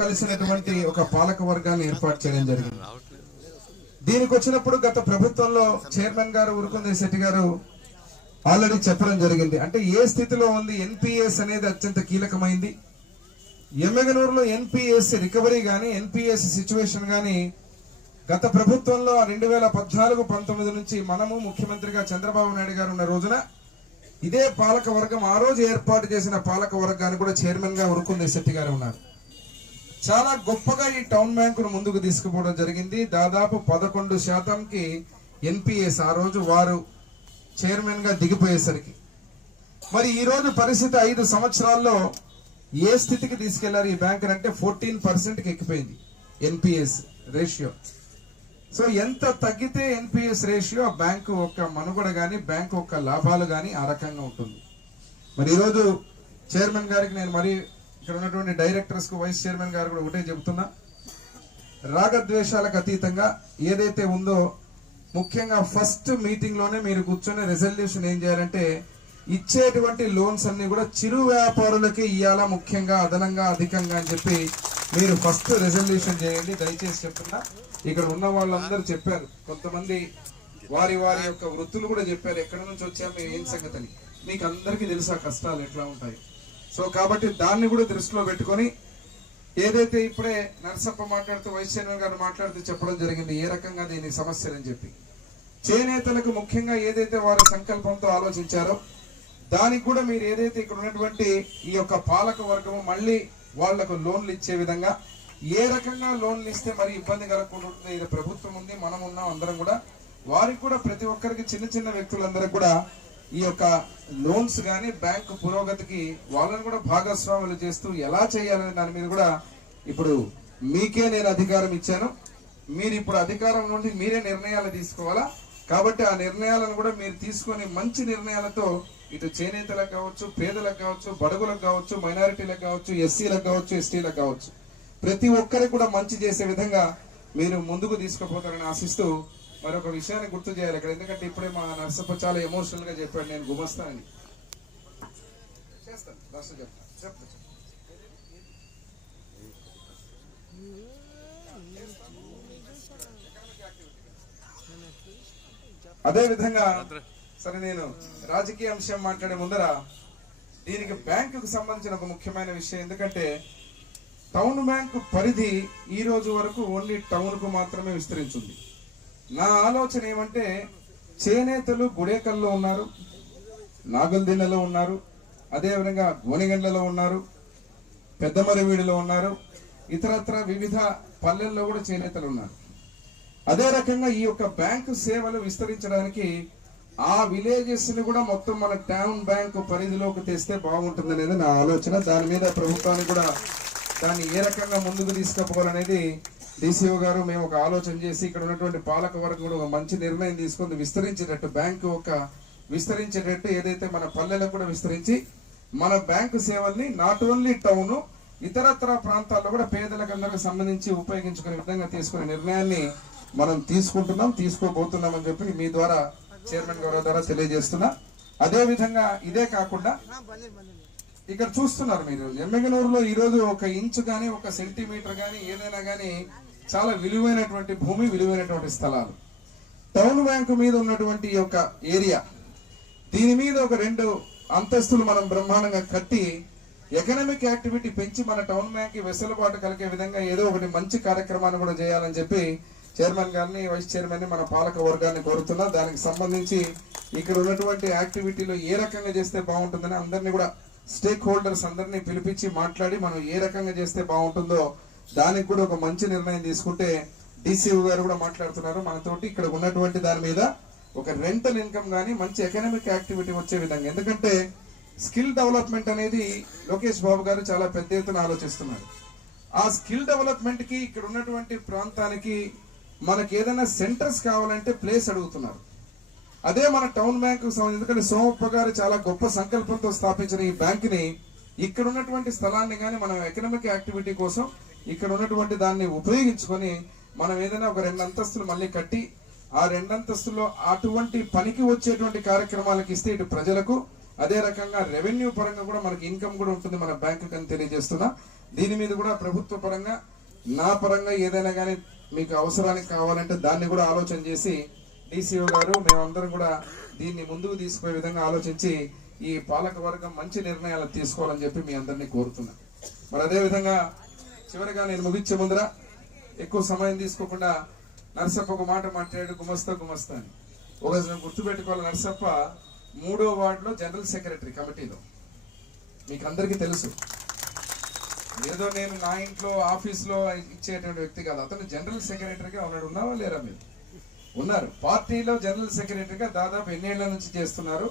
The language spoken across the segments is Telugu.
కలిసినటువంటి ఒక పాలక వర్గాన్ని ఏర్పాటు చేయడం జరిగింది. దీనికి వచ్చినప్పుడు గత ప్రభుత్వంలో చైర్మన్ గారు ఉరుకుందే శెట్టి గారు ఆల్రెడీ చెప్పడం జరిగింది. అంటే ఏ స్థితిలో ఉంది ఎన్పిఎస్ అనేది అత్యంత కీలకమైంది. ఎమ్మెగనూరులో ఎన్పిఎస్ రికవరీ గాని ఎన్పిఎస్ సిచ్యువేషన్ గాని గత ప్రభుత్వంలో రెండు వేల పద్నాలుగు పంతొమ్మిది నుంచి మనము ముఖ్యమంత్రిగా చంద్రబాబు నాయుడు గారు ఉన్న రోజున ఇదే పాలక వర్గం ఆ రోజు ఏర్పాటు చేసిన పాలక వర్గాన్ని కూడా చైర్మన్గా ఉరుకుందే శెట్టి గారు ఉన్నారు. చాలా గొప్పగా ఈ టౌన్ బ్యాంకును ముందుకు తీసుకుపోవడం జరిగింది. దాదాపు పదకొండు శాతంకి ఎన్పిఎస్ ఆ రోజు వారు చైర్మన్గా దిగిపోయేసరికి. మరి ఈ రోజు పరిస్థితి ఐదు సంవత్సరాల్లో ఏ స్థితికి తీసుకెళ్ళారు ఈ బ్యాంక్ అంటే ఫోర్టీన్ పర్సెంట్కి ఎక్కిపోయింది ఎన్పిఎస్ రేషియో. సో ఎంత తగ్గితే ఎన్పిఎస్ రేషియో బ్యాంకు యొక్క మనుగడ కానీ బ్యాంకు యొక్క లాభాలు కానీ ఆ రకంగా ఉంటుంది. మరి ఈరోజు చైర్మన్ గారికి నేను మరి ఇక్కడ ఉన్నటువంటి డైరెక్టర్స్కు వైస్ చైర్మన్ గారు కూడా ఒకటే చెబుతున్నా. రాగద్వేషాలకు అతీతంగా ఏదైతే ఉందో ముఖ్యంగా ఫస్ట్ మీటింగ్లోనే మీరు కూర్చొని రెజల్యూషన్ ఏం చేయాలంటే ఇచ్చేటువంటి లోన్స్ అన్ని కూడా చిరు వ్యాపారులకే ఇవ్వాలా ముఖ్యంగా అదనంగా అధికంగా అని చెప్పి మీరు ఫస్ట్ రెజల్యూషన్ చేయండి. దయచేసి చెప్తున్నా. ఇక్కడ ఉన్న వాళ్ళందరూ చెప్పారు. కొంతమంది వారి వారి యొక్క వృత్తులు కూడా చెప్పారు. ఎక్కడ నుంచి వచ్చా మేము ఏం సంగతి అని. మీకు అందరికీ తెలుసా కష్టాలు ఎట్లా ఉంటాయి. సో కాబట్టి దాన్ని కూడా దృష్టిలో పెట్టుకొని ఏదైతే ఇప్పుడే నరసప్ప మాట్లాడుతూ వైస్ చైర్మన్ గారు మాట్లాడుతూ చెప్పడం జరిగింది ఏ రకంగా దీని సమస్యలని చెప్పి. చేనేతలకు ముఖ్యంగా ఏదైతే వారి సంకల్పంతో ఆలోచించారో దానికి కూడా మీరు ఏదైతే ఇక్కడ ఉన్నటువంటి ఈ యొక్క పాలక వర్గము మళ్ళీ వాళ్ళకు లోన్లు ఇచ్చే విధంగా ఏ రకంగా లోన్లు ఇస్తే మరి ఇబ్బంది కలగకుండా ఉంటుంది ఇది ప్రభుత్వం ఉంది మనం ఉన్నాం అందరం కూడా. వారికి కూడా ప్రతి ఒక్కరికి చిన్న చిన్న వ్యక్తులందరికీ కూడా ఈ యొక్క లోన్స్ కానీ బ్యాంకు పురోగతికి వాళ్ళని కూడా భాగస్వాములు చేస్తూ ఎలా చేయాలనే దాని మీద కూడా ఇప్పుడు మీకే నేను అధికారం ఇచ్చాను. మీరు ఇప్పుడు అధికారం నుండి మీరే నిర్ణయాలు తీసుకోవాలా? కాబట్టి ఆ నిర్ణయాలను కూడా మీరు తీసుకొని మంచి నిర్ణయాలతో ఇటు చేనేతలకు కావచ్చు పేదలకు కావచ్చు బడుగులకు కావచ్చు మైనారిటీలకు కావచ్చు ఎస్సీలకు కావచ్చు ఎస్టీలకు కావచ్చు. ప్రతి ఒక్కరికి కూడా మంచి చేసే విధంగా మీరు ముందుకు తీసుకుపోతారని ఆశిస్తూ మరొక విషయాన్ని గుర్తు చేయాలి ఇక్కడ. ఎందుకంటే ఇప్పుడే మా నర్సప్ప చాలా ఎమోషనల్గా చెప్పాడు. నేను గుమస్తానని. చేస్తాను. చెప్తాను చెప్తాను అదే విధంగా సరే నేను రాజకీయ అంశం మాట్లాడే ముందర దీనికి బ్యాంకుకు సంబంధించిన ఒక ముఖ్యమైన విషయం. ఎందుకంటే టౌన్ బ్యాంకు పరిధి ఈ రోజు వరకు ఓన్లీ టౌన్కు మాత్రమే విస్తరించింది. నా ఆలోచన ఏమంటే చేనేతలు గుడేకల్లో ఉన్నారు నాగుల్దిన్నెలో ఉన్నారు అదేవిధంగా గోనిగండ్లలో ఉన్నారు పెద్దమరివీడిలో ఉన్నారు ఇతరత్ర వివిధ పల్లెల్లో కూడా చేనేతలు ఉన్నారు. అదే రకంగా ఈ యొక్క బ్యాంకు సేవలు విస్తరించడానికి ఆ విలేజెస్ని కూడా మొత్తం మన టౌన్ బ్యాంకు పరిధిలోకి తెస్తే బాగుంటుంది అనేది నా ఆలోచన. దాని మీద ప్రభుత్వాన్ని కూడా దాన్ని ఏ రకంగా ముందుకు తీసుకుపోవాలనేది డిసిఓ గారు మేము ఒక ఆలోచన చేసి ఇక్కడ ఉన్నటువంటి పాలక వర్గం కూడా ఒక మంచి నిర్ణయం తీసుకుంది విస్తరించేటట్టు బ్యాంకు ఒక విస్తరించేటట్టు ఏదైతే మన పల్లెలకు కూడా విస్తరించి మన బ్యాంకు సేవల్ని నాట్ ఓన్లీ టౌన్ ఇతరత్ర ప్రాంతాల్లో కూడా పేదలకు అందరికి సంబంధించి ఉపయోగించుకునే విధంగా తీసుకునే నిర్ణయాన్ని మనం తీసుకుంటున్నాం తీసుకోబోతున్నాం అని చెప్పి మీ ద్వారా చైర్మన్ గారి ద్వారా తెలియజేస్తున్నా. అదే విధంగా ఇదే కాకుండా ఇక్కడ చూస్తున్నారు మీరు. ఎమ్మెగనూరులో ఈ రోజు ఒక ఇంచు కానీ ఒక సెంటీమీటర్ కానీ ఏదైనా కానీ చాలా విలువైనటువంటి భూమి విలువైనటువంటి స్థలాలు. టౌన్ బ్యాంకు మీద ఉన్నటువంటి యొక్క ఏరియా దీని మీద ఒక రెండు అంతస్తులు మనం బ్రహ్మాండంగా కట్టి ఎకనామిక్ యాక్టివిటీ పెంచి మన టౌన్ బ్యాంక్కి వెసులుబాటు కలిగే విధంగా ఏదో ఒకటి మంచి కార్యక్రమాన్ని కూడా చేయాలని చెప్పి చైర్మన్ గారిని వైస్ చైర్మన్ని మన పాలక వర్గాన్ని కోరుతున్నా. దానికి సంబంధించి ఇక్కడ ఉన్నటువంటి యాక్టివిటీలో ఏ రకంగా చేస్తే బాగుంటుందని అందరినీ కూడా స్టేక్ హోల్డర్స్ అందరినీ పిలిపించి మాట్లాడి మనం ఏ రకంగా చేస్తే బాగుంటుందో దానికి కూడా ఒక మంచి నిర్ణయం తీసుకుంటే డిసిఓ గారు కూడా మాట్లాడుతున్నారు. మనతోటి ఇక్కడ ఉన్నటువంటి దాని మీద ఒక రెంటల్ ఇన్కమ్ గానీ మంచి ఎకనామిక్ యాక్టివిటీ వచ్చే విధంగా. ఎందుకంటే స్కిల్ డెవలప్మెంట్ అనేది లోకేష్ బాబు గారు చాలా పెద్ద ఎత్తున ఆలోచిస్తున్నారు. ఆ స్కిల్ డెవలప్మెంట్కి ఇక్కడ ఉన్నటువంటి ప్రాంతానికి మనకి ఏదైనా సెంటర్స్ కావాలంటే ప్లేస్ అడుగుతున్నారు. అదే మన టౌన్ బ్యాంకు ఎందుకంటే సోమప్ప గారు చాలా గొప్ప సంకల్పంతో స్థాపించిన ఈ బ్యాంక్ని ఇక్కడ ఉన్నటువంటి స్థలాన్ని కానీ మనం ఎకనామిక్ యాక్టివిటీ కోసం ఇక్కడ ఉన్నటువంటి దాన్ని ఉపయోగించుకొని మనం ఏదైనా ఒక రెండు అంతస్తులు మళ్ళీ కట్టి ఆ రెండంతస్తుల్లో అటువంటి పనికి వచ్చేటువంటి కార్యక్రమాలకు ఇస్తే ఇటు ప్రజలకు అదే రకంగా రెవెన్యూ పరంగా కూడా మనకి ఇన్కమ్ కూడా ఉంటుంది మన బ్యాంకు అని తెలియజేస్తున్నా. దీని మీద కూడా ప్రభుత్వ పరంగా నా పరంగా ఏదైనా కానీ మీకు అవసరానికి కావాలంటే దాన్ని కూడా ఆలోచన చేసి డిసిఓ గారు మేమందరం కూడా దీన్ని ముందుకు తీసుకునే విధంగా ఆలోచించి ఈ పాలక వర్గం మంచి నిర్ణయాలు తీసుకోవాలని చెప్పి మీ అందరినీ కోరుతున్నా. మరి అదే విధంగా చివరిగా నేను ముగించే ముందర ఎక్కువ సమయం తీసుకోకుండా నరసప్ప ఒక మాట మాట్లాడాడు గుమస్తా గుమస్తా అని. ఒక గుర్తుపెట్టుకోవాలి నర్సప్ప మూడో వార్డులో జనరల్ సెక్రటరీ కమిటీలో. మీకు అందరికీ తెలుసు. ఏదో నేను నా ఇంట్లో ఆఫీస్లో ఇచ్చేటువంటి వ్యక్తి కాదు. అతను జనరల్ సెక్రటరీగా ఉన్నాడు. ఉన్నావా లేరా మీరు? ఉన్నారు. పార్టీలో జనరల్ సెక్రటరీగా దాదాపు ఎన్నేళ్ళ నుంచి చేస్తున్నారు.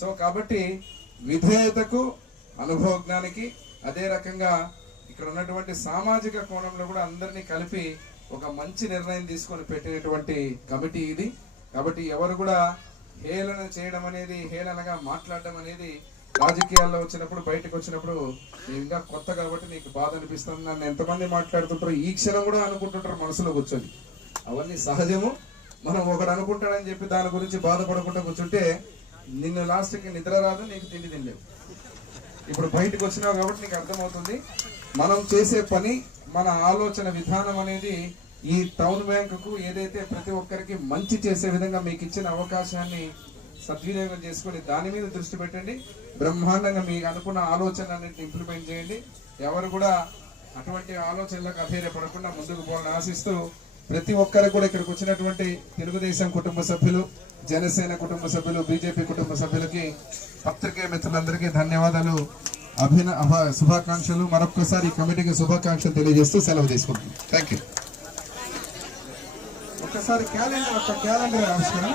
సో కాబట్టి విధేయతకు అనుభవజ్ఞానికి అదే రకంగా ఇక్కడ ఉన్నటువంటి సామాజిక కోణంలో కూడా అందరినీ కలిపి ఒక మంచి నిర్ణయం తీసుకొని పెట్టినటువంటి కమిటీ ఇది. కాబట్టి ఎవరు కూడా హేళన చేయడం అనేది హేళనగా మాట్లాడడం అనేది రాజకీయాల్లో వచ్చినప్పుడు బయటకు వచ్చినప్పుడు ఇంకా కొత్త కాబట్టి నీకు బాధ అనిపిస్తుంది. నన్ను ఎంతమంది మాట్లాడుతుంటారు ఈ క్షణం కూడా అనుకుంటుంటారు మనసులో కూర్చొని. అవన్నీ సహజము. మనం ఒకడు అనుకుంటాడని చెప్పి దాని గురించి బాధపడకుండా కూర్చుంటే నిన్ను లాస్ట్కి నిద్ర రాదు నీకు తిండి తినలేవు. ఇప్పుడు బయటకు వచ్చినావు కాబట్టి నీకు అర్థమవుతుంది. మనం చేసే పని మన ఆలోచన విధానం అనేది ఈ టౌన్ బ్యాంకుకు ఏదైతే ప్రతి ఒక్కరికి మంచి చేసే విధంగా మీకు ఇచ్చిన అవకాశాన్ని సద్వినియోగం చేసుకొని దాని మీద దృష్టి పెట్టండి. బ్రహ్మాండంగా మీకు అనుకున్న ఆలోచన అనేది ఇంప్లిమెంట్ చేయండి. ఎవరు కూడా అటువంటి ఆలోచనలకు అధైర్యపడకుండా ముందుకు పోవాలని ఆశిస్తూ ప్రతి ఒక్కరు కూడా ఇక్కడికి వచ్చినటువంటి తెలుగుదేశం కుటుంబ సభ్యులు జనసేన కుటుంబ సభ్యులు బీజేపీ కుటుంబ సభ్యులకి పత్రికే మిత్రులందరికీ ధన్యవాదాలు అభిన శుభాకాంక్షలు. మరొకసారి ఈ కమిటీకి శుభాకాంక్షలు తెలియజేస్తూ సెలవు తీసుకుంటున్నాం. థ్యాంక్ యూ ఒక్కసారి క్యాలెండర్ ఒక క్యాలెండర్ ఆవిష్కరణ